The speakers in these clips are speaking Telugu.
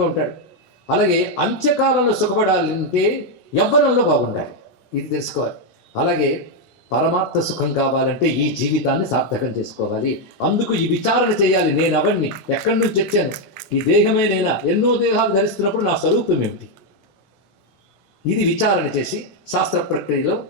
ఉంటాడు. అలాగే అంత్యకాలంలో సుఖపడాలంటే యవ్వనంలో బాగుండాలి. ఇది తెలుసుకోవాలి. అలాగే పరమార్థ సుఖం కావాలంటే ఈ జీవితాన్ని సార్థకం చేసుకోవాలి. అందుకు ఈ విచారణ చేయాలి. నేను అవన్నీ ఎక్కడి నుంచి వచ్చాను? ఈ దేహమే నేనా? ఎన్నో దేహాలు ధరిస్తున్నప్పుడు నా స్వరూపం ఏమిటి? ఇది విచారణ చేసి శాస్త్ర ప్రక్రియలో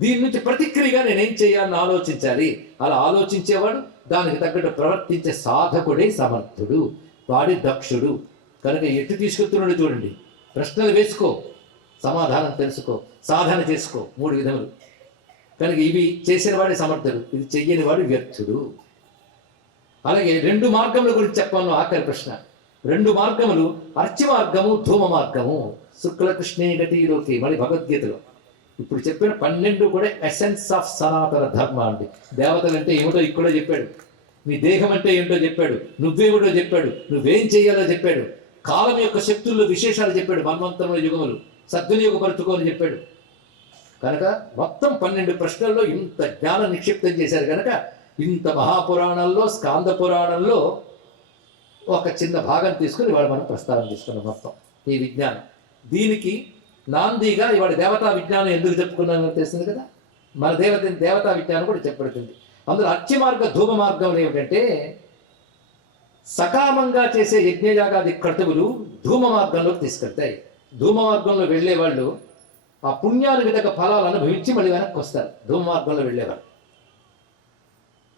దీని నుంచి ప్రతిక్రియగా నేనేం చేయాలని ఆలోచించాలి? అలా ఆలోచించేవాడు దానికి తగ్గట్టు ప్రవర్తించే సాధకుడే సమర్థుడు వాడి దక్షుడు. కనుక ఎట్టు తీసుకెళ్తున్నాడో చూడండి. ప్రశ్నలు వేసుకో. సమాధానం తెలుసుకో. సాధన చేసుకో. మూడు విధములు. కనుక ఇవి చేసిన వాడి సమర్థుడు ఇది చెయ్యని వాడు వ్యర్థుడు. అలాగే రెండు మార్గముల గురించి చెప్పాను ఆఖరి ప్రశ్న. రెండు మార్గములు అర్చి మార్గము ధూమ మార్గము. శుక్లకృష్ణే గతిలోకి మళ్ళీ భగవద్గీతలో. ఇప్పుడు చెప్పిన పన్నెండు కూడా ఎసెన్స్ ఆఫ్ సనాతన ధర్మ అండి. దేవతలు అంటే ఏమిటో ఇక్కడ చెప్పాడు. నీ దేహం అంటే ఏంటో చెప్పాడు. నువ్వేమిటో చెప్పాడు. నువ్వేం చేయాలో చెప్పాడు. కాలం యొక్క శక్తుల్లో విశేషాలు చెప్పాడు మన్వంతరముల యుగములు సద్వినియోగపరుచుకోని చెప్పాడు. కనుక మొత్తం పన్నెండు ప్రశ్నల్లో ఇంత జ్ఞానం నిక్షిప్తం చేశారు కనుక ఇంత మహాపురాణంలో స్కాంద పురాణంలో ఒక చిన్న భాగం తీసుకుని ఇవాళ మనం ప్రస్తావన తీసుకున్నాం మొత్తం ఈ విజ్ఞానం. దీనికి నాందిగా ఇవాళ దేవతా విజ్ఞానం ఎందుకు చెప్పుకున్నామో తెలిసింది కదా? మన దేవత దేవతా విజ్ఞానం కూడా చెప్పబడుతుంది. అందులో అత్య మార్గ ధూమ మార్గం ఏమిటంటే సకామంగా చేసే యజ్ఞయాగాది క్రతువులు ధూమ మార్గంలోకి తీసుకెళ్తాయి. ధూమ మార్గంలో వెళ్ళే వాళ్ళు ఆ పుణ్యాలు విధక ఫలాలు అనుభవించి మళ్ళీ వెనక్కి వస్తారు. ధూమ మార్గంలో వెళ్ళేవాళ్ళు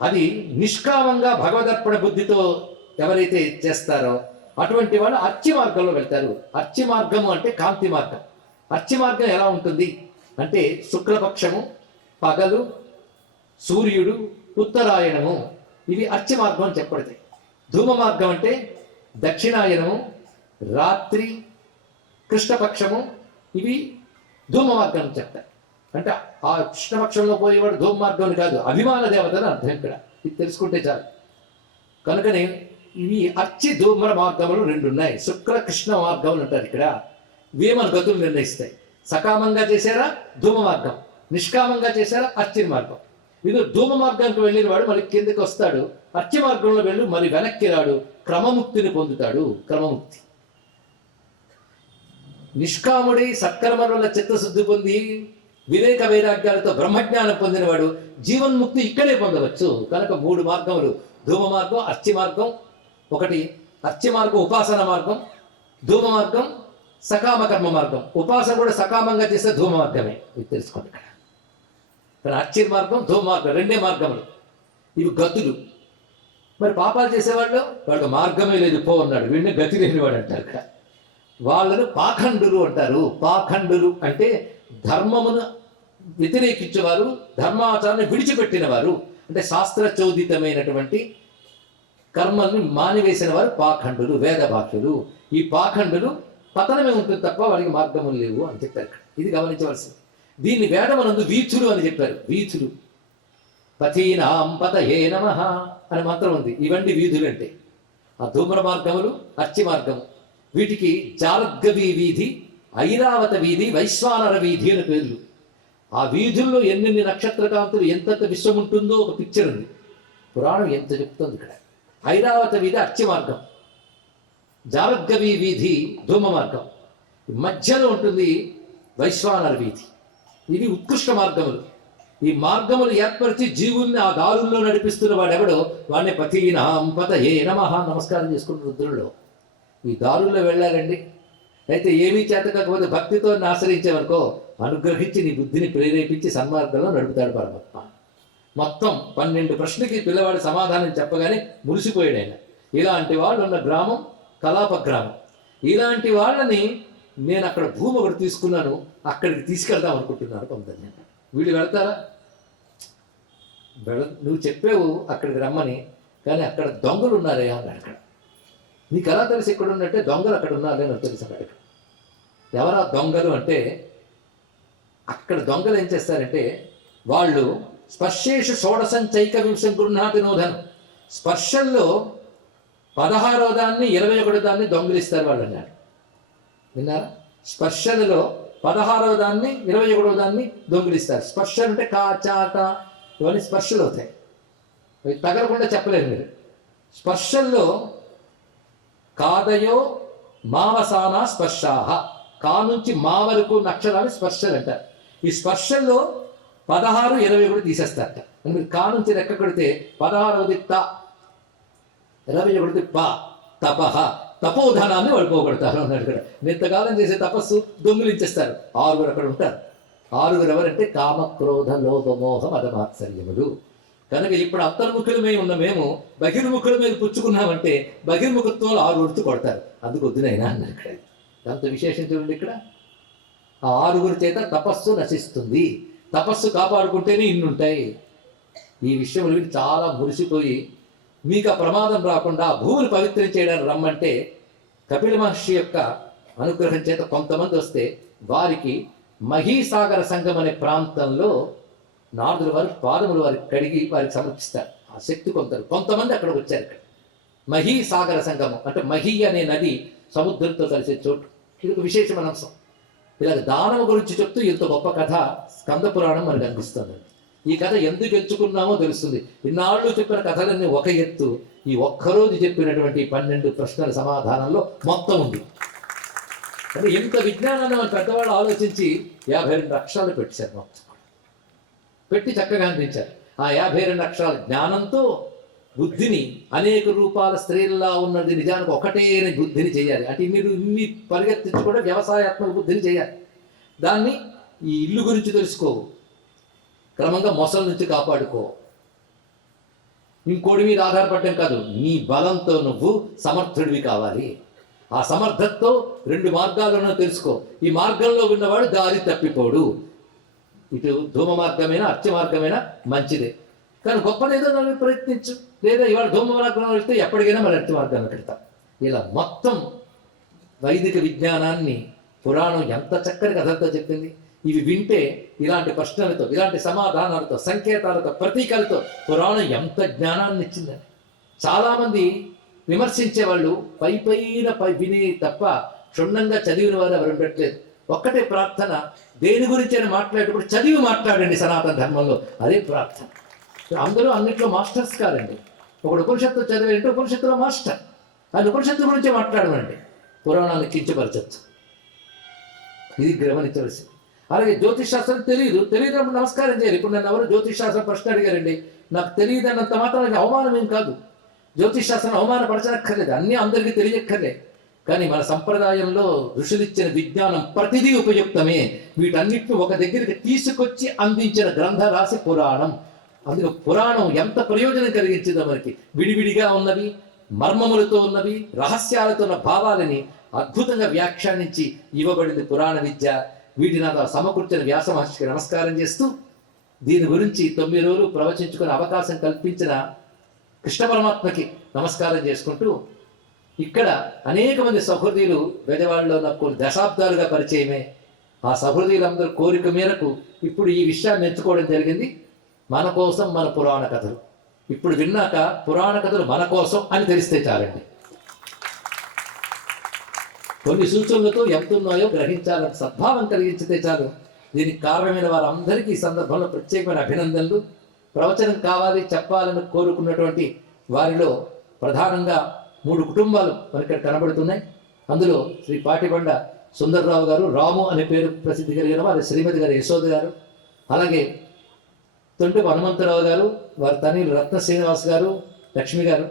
అది నిష్కామంగా భగవదర్పణ బుద్ధితో ఎవరైతే చేస్తారో అటువంటి వాళ్ళు అర్చి మార్గంలో వెళ్తారు. అర్చి మార్గము అంటే కాంతి మార్గం. అర్చి మార్గం ఎలా ఉంటుంది అంటే శుక్లపక్షము పగలు సూర్యుడు ఉత్తరాయణము ఇవి అర్చి మార్గం అని చెప్పబడతాయి. ధూమ మార్గం అంటే దక్షిణాయనము రాత్రి కృష్ణపక్షము ఇవి ధూమ మార్గం చెప్తాయి చెప్తారు. అంటే ఆ కృష్ణపక్షంలో పోయేవాడు ధూమ మార్గం కాదు అభిమాన దేవతని అర్థం ఇక్కడ. ఇది తెలుసుకుంటే చాలు. కనుకనే ఇవి అచ్చి ధూమ్ర మార్గములు రెండు ఉన్నాయి. శుక్ర కృష్ణ మార్గములు అంటారు ఇక్కడ. వేమన గతులు నిర్ణయిస్తాయి. సకామంగా చేశారా? ధూమ మార్గం నిష్కామంగా చేశారా? అచ్చి మార్గం. ఇది ధూమ మార్గానికి వెళ్ళిన వాడు మళ్ళీ కిందకి వస్తాడు. పత్య మార్గంలో వెళ్ళి మరి వెనక్కి రాడు. క్రమముక్తిని పొందుతాడు క్రమముక్తి. నిష్కాముడై సత్కర్మల చిత్తశుద్ధి పొంది వివేక వైరాగ్యాలతో బ్రహ్మజ్ఞానం పొందినవాడు జీవన్ముక్తి ఇక్కడే పొందవచ్చు. కనుక మూడు మార్గములు. ధూమ మార్గం అర్చి మార్గం ఒకటి అర్చి మార్గం ఉపాసన మార్గం ధూమ మార్గం సకామ కర్మ మార్గం. ఉపాసన కూడా సకామంగా చేస్తే ధూమ మార్గమే. ఇది తెలుసుకోండి ఇక్కడ. అర్చి మార్గం ధూమ మార్గం రెండే మార్గములు. ఇవి గతులు. మరి పాపాలు చేసేవాళ్ళు? వాళ్ళకి మార్గమే లేదు పో అన్నాడు. వీడిని గతి లేనివాడు అంటారు ఇక్కడ వాళ్ళను పాఖండులు అంటారు. పాఖండులు అంటే ధర్మమును వ్యతిరేకించేవారు ధర్మాచారాన్ని విడిచిపెట్టిన వారు అంటే శాస్త్ర చోదితమైనటువంటి కర్మల్ని మానివేసిన వారు పాఖండులు వేద భాషలు ఈ పాఖండులు పతనమే ఉంటుంది తప్ప వారికి మార్గములు లేవు అని చెప్పారు ఇది గమనించవలసింది. దీన్ని వేదమనందు వీచులు అని చెప్పారు. వీచులు పథీనాం పతయే నమ అని మంత్రం ఉంది. ఇవంటి వీధులు అంటే ఆ ధూమ్ర మార్గములు అర్చి మార్గము. వీటికి జాలగ్గవి వీధి ఐరావత వీధి వైశ్వానర వీధి అని పేర్లు. ఆ వీధుల్లో ఎన్నెన్ని నక్షత్రకాంతులు ఎంతెంత విశ్వం ఉంటుందో ఒక పిక్చర్ ఉంది. పురాణం ఎంత చెప్తుంది ఇక్కడ? ఐరావత వీధి అర్చి మార్గం. జాలగ్గవి వీధి ధూమ మార్గం. మధ్యలో ఉంటుంది వైశ్వానర వీధి. ఇవి ఉత్కృష్ట మార్గములు. ఈ మార్గములు ఏర్పరిచి జీవుల్ని ఆ దారుల్లో నడిపిస్తున్న వాడెవడో? వాడిని పతీనాం పత ఏ నమః నమస్కారం చేసుకుంటు రుద్రుల్లో ఈ దారుల్లో వెళ్ళాలండి అయితే ఏమీ చేత కాకపోతే భక్తితో ఆశ్రయించేవనుకో అనుగ్రహించి నీ బుద్ధిని ప్రేరేపించి సన్మార్గంలో నడుపుతాడు పరమాత్మ. మొత్తం పన్నెండు ప్రశ్నకి పిల్లవాడు సమాధానం చెప్పగానే మురిసిపోయాడు ఆయన. ఇలాంటి వాళ్ళు ఉన్న గ్రామం కలాప గ్రామం. ఇలాంటి వాళ్ళని నేను అక్కడ భూమి ఒకటి తీసుకున్నాను. అక్కడికి తీసుకెళ్దాం అనుకుంటున్నాను కొంత నేను వీళ్ళు వెళ్తారా? వెళ నువ్వు చెప్పావు అక్కడికి రమ్మని కానీ అక్కడ దొంగలు ఉన్నారే అన్నాడు అక్కడ నీకు ఎలా తెలిసి ఇక్కడ ఉన్నట్టే దొంగలు అక్కడ ఉన్నారే నాకు తెలుసు అక్కడ ఎవరా దొంగలు అంటే అక్కడ దొంగలు ఏం చేస్తారంటే వాళ్ళు స్పర్శేషు షోడశం చైక వింశం గృహాతి నోధనం. స్పర్శల్లో పదహారో దాన్ని ఇరవై ఒకటో దాన్ని దొంగిలిస్తారు వాళ్ళు అన్నాడు. విన్నారా? స్పర్శలలో పదహారవ దాన్ని ఇరవై ఒకటో దాన్ని దొంగిలిస్తారు. స్పర్శ అంటే కాచాట ఇవన్నీ స్పర్శలు అవుతాయి. అవి తగలకుండా చెప్పలేరు మీరు. స్పర్శల్లో కాదయో మావసాన స్పర్శాహ. కా నుంచి మా వరకు నక్షరాలు స్పర్శలు అంటారు ఈ స్పర్శల్లో పదహారు ఇరవై కూడా తీసేస్తారట. అంటే మీరు కా నుంచి రెక్క కొడితే పదహారవది త ఇరవై ఒకటి ప తపహ తపోధనాన్ని వాళ్ళు పోగొడతారు అన్నాడు ఇక్కడ. నింతకాలం చేసే తపస్సు దొంగిలించేస్తారు. ఆరుగురు అక్కడ ఉంటారు. ఆరుగురు ఎవరంటే కామ క్రోధ లోభ మదమాత్సర్యములు కనుక ఇప్పుడు అంతర్ముఖులమై ఉన్న మేము బహిర్ముఖుల మీద పుచ్చుకున్నామంటే బహిర్ముఖత్వాలు ఆరుగురితో కొడతారు. అందుకు వద్దునైనా అన్నారు ఇక్కడ. అంత విశేషం చూడండి ఇక్కడ. ఆ ఆరుగురి చేత తపస్సు నశిస్తుంది. తపస్సు కాపాడుకుంటేనే ఇన్నుంటాయి. ఈ విషయంలో వీళ్ళు చాలా మురిసిపోయి మీకు ఆ ప్రమాదం రాకుండా భూమిని పవిత్రం చేయడానికి రమ్మంటే కపిల మహర్షి యొక్క అనుగ్రహం చేత కొంతమంది వస్తే వారికి మహీసాగర సంఘం అనే ప్రాంతంలో నారదుల వారి పాదములు వారికి కడిగి వారికి సమర్పిస్తారు. ఆ శక్తి కొందరు. కొంతమంది అక్కడికి వచ్చారు ఇక్కడ. మహీసాగర సంఘము అంటే మహి అనే నది సముద్రంతో కలిసే చోటు. ఇది ఒక విశేషమైన అంశం. ఇలాగ దానవ గురించి చెప్తూ ఇంత గొప్ప కథ స్కంద పురాణం మనకు అనిపిస్తుంది. ఈ కథ ఎందుకు ఎంచుకున్నామో తెలుస్తుంది. ఇన్నాళ్ళు చెప్పిన కథలన్నీ ఒక ఎత్తు. ఈ ఒక్కరోజు చెప్పినటువంటి పన్నెండు ప్రశ్నల సమాధానంలో మొత్తం ఉంది. అంటే ఇంత విజ్ఞానాన్ని మన పెద్దవాళ్ళు ఆలోచించి యాభై రెండు అక్షరాలు పెట్టారు మొత్తం. పెట్టి చక్కగా అందించారు ఆ యాభై రెండు అక్షరాల జ్ఞానంతో బుద్ధిని అనేక రూపాల స్త్రీల్లో ఉన్నది నిజానికి ఒకటే బుద్ధిని చేయాలి. అంటే మీరు ఇన్ని పరిగెత్తించి కూడా వ్యవసాయాత్మక బుద్ధిని చేయాలి. దాన్ని ఈ ఇల్లు గురించి తెలుసుకో. క్రమంగా మొసల నుంచి కాపాడుకో. ఇంకోటి మీద ఆధారపడడం కాదు. నీ బలంతో నువ్వు సమర్థుడివి కావాలి. ఆ సమర్థతతో రెండు మార్గాలను తెలుసుకో. ఈ మార్గంలో ఉన్నవాడు దారి తప్పిపోడు. ఇటు ధూమ మార్గమైనా అర్చ మార్గమైనా మంచిదే. కానీ గొప్పదేదో దాన్ని ప్రయత్నించు. లేదా ఇవాళ ధూమ మార్గంలో వెళ్తే ఎప్పటికైనా మన అర్చ మార్గాన్ని పెడతాం. ఇలా మొత్తం వైదిక విజ్ఞానాన్ని పురాణం ఎంత చక్కని కథంతో చెప్పింది. ఇవి వింటే ఇలాంటి ప్రశ్నలతో ఇలాంటి సమాధానాలతో సంకేతాలతో ప్రతీకలతో పురాణం ఎంత జ్ఞానాన్ని ఇచ్చిందని చాలామంది విమర్శించే వాళ్ళు పై పైన పై విని తప్ప క్షుణ్ణంగా చదివిన వారు ఎవరు పెట్టలేదు ఒక్కటే ప్రార్థన దేని గురించి అని మాట్లాడేటప్పుడు చదివి మాట్లాడండి సనాతన ధర్మంలో. అదే ప్రార్థన. అందరూ అన్నిట్లో మాస్టర్స్ కాదండి. ఒకడు ఉపనిషత్తు చదివేటంటే ఉపనిషత్తులో మాస్టర్. అది ఉపనిషత్తు గురించే మాట్లాడమండి. పురాణాన్ని కించపరచచ్చు. ఇది గమనించవలసి అలాగే జ్యోతిష్ శాస్త్రం తెలియదు తెలియనప్పుడు నమస్కారం చేయాలి. ఇప్పుడు నన్ను ఎవరు జ్యోతిష్ శాస్త్రం ప్రశ్న అడిగారండి? నాకు తెలియదు అన్నంత మాత్రం అవమానం ఏం కాదు. జ్యోతిష్ శాస్త్రం అవమానపరచనక్కర్లేదు. అన్నీ అందరికీ తెలియక్కర్లే కానీ మన సంప్రదాయంలో ఋషులు ఇచ్చిన విజ్ఞానం ప్రతిదీ ఉపయుక్తమే. వీటన్నిటిని ఒక దగ్గరికి తీసుకొచ్చి అందించిన గ్రంథ రాసి పురాణం. అందుకే పురాణం ఎంత ప్రయోజనం కలిగించిందో మనకి. విడివిడిగా ఉన్నవి మర్మములతో ఉన్నవి రహస్యాలతో ఉన్న భావాలని అద్భుతంగా వ్యాఖ్యానించి ఇవ్వబడింది పురాణ విద్య. వీటిని నాకు సమకూర్చిన వ్యాస మహర్షికి నమస్కారం చేస్తూ దీని గురించి తొమ్మిది రోజులు ప్రవచించుకునే అవకాశం కల్పించిన కృష్ణ పరమాత్మకి నమస్కారం చేసుకుంటూ ఇక్కడ అనేక మంది సహృదయులు బెజవాడలో నాకు కొన్ని దశాబ్దాలుగా పరిచయమే. ఆ సహృదయులందరూ కోరిక మేరకు ఇప్పుడు ఈ విషయాన్ని ఎంచుకోవడం జరిగింది. మన కోసం మన పురాణ కథలు. ఇప్పుడు విన్నాక పురాణ కథలు మన కోసం అని తెలిస్తే చాలండి. కొన్ని సూచనలతో ఎంత ఉన్నాయో గ్రహించాలని సద్భావం కలిగించితే చాలు. దీనికి కారణమైన వారందరికీ ఈ సందర్భంలో ప్రత్యేకమైన అభినందనలు. ప్రవచనం కావాలి చెప్పాలని కోరుకున్నటువంటి వారిలో ప్రధానంగా మూడు కుటుంబాలు మనకి ఇక్కడ కనబడుతున్నాయి. అందులో శ్రీ పాటిబండ సుందర్రావు గారు రాము అనే పేరు ప్రసిద్ధి కలిగిన వారి శ్రీమతి గారు యశోద గారు. అలాగే తొంటి హనుమంతరావు గారు వారి తనయులు రత్న శ్రీనివాస్ గారు లక్ష్మి గారు.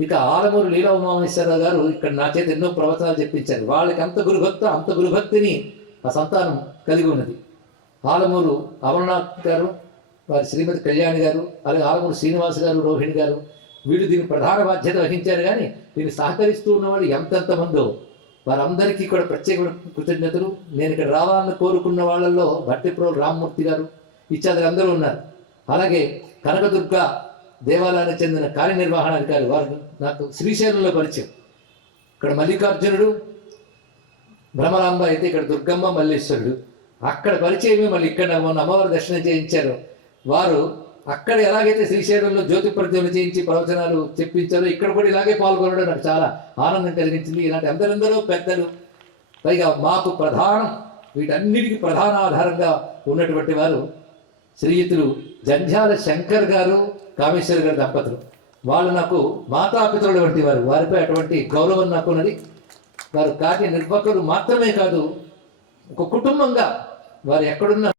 ఇక ఆలమూరు లీలా ఉమామేశ్వరరావు గారు ఇక్కడ నా చేత ఎన్నో ప్రవచనాలు చెప్పించారు. వాళ్ళకి అంత గురుభక్త అంత గురుభక్తిని ఆ సంతానం కలిగి ఉన్నది. ఆలమూరు అమర్నాథ్ గారు వారి శ్రీమతి కళ్యాణి గారు అలాగే ఆలమూరు శ్రీనివాస్ గారు రోహిణి గారు వీళ్ళు దీనికి ప్రధాన బాధ్యత వహించారు. కానీ దీన్ని సహకరిస్తూ ఉన్నవాళ్ళు ఎంతెంతమందో వారందరికీ కూడా ప్రత్యేకమైన కృతజ్ఞతలు. నేను ఇక్కడ రావాలని కోరుకున్న వాళ్ళల్లో భట్టిప్రోలు రామ్మూర్తి గారు ఇత్యాదులు అందరూ ఉన్నారు. అలాగే కనకదుర్గ దేవాలయానికి చెందిన కార్యనిర్వహణాధికారి వారు నాకు శ్రీశైలంలో పరిచయం. ఇక్కడ మల్లికార్జునుడు భ్రమరాంబ అయితే ఇక్కడ దుర్గమ్మ మల్లేశ్వరుడు. అక్కడ పరిచయమే మళ్ళీ ఇక్కడ మొన్న అమ్మవారి దర్శనం చేయించారు. వారు అక్కడ ఎలాగైతే శ్రీశైలంలో జ్యోతి ప్రజ్వలన చేయించి ప్రవచనాలు చెప్పించారో ఇక్కడ కూడా ఇలాగే పాల్గొనడం నాకు చాలా ఆనందం కలిగించింది. ఇలాంటి అందరెందరో పెద్దలు పైగా మాకు ప్రధానం వీటన్నిటికీ ప్రధాన ఆధారంగా ఉన్నటువంటి వారు శ్రీయుతులు జంధ్యాల శంకర్ గారు కామేశ్వర్ గారి దంపతులు. వాళ్ళు నాకు మాతాపితరుడు వంటి వారు. వారిపై అటువంటి గౌరవం నాకు ఉన్నది. వారు కార్యనిర్వాహకులు మాత్రమే కాదు ఒక కుటుంబంగా వారు ఎక్కడున్న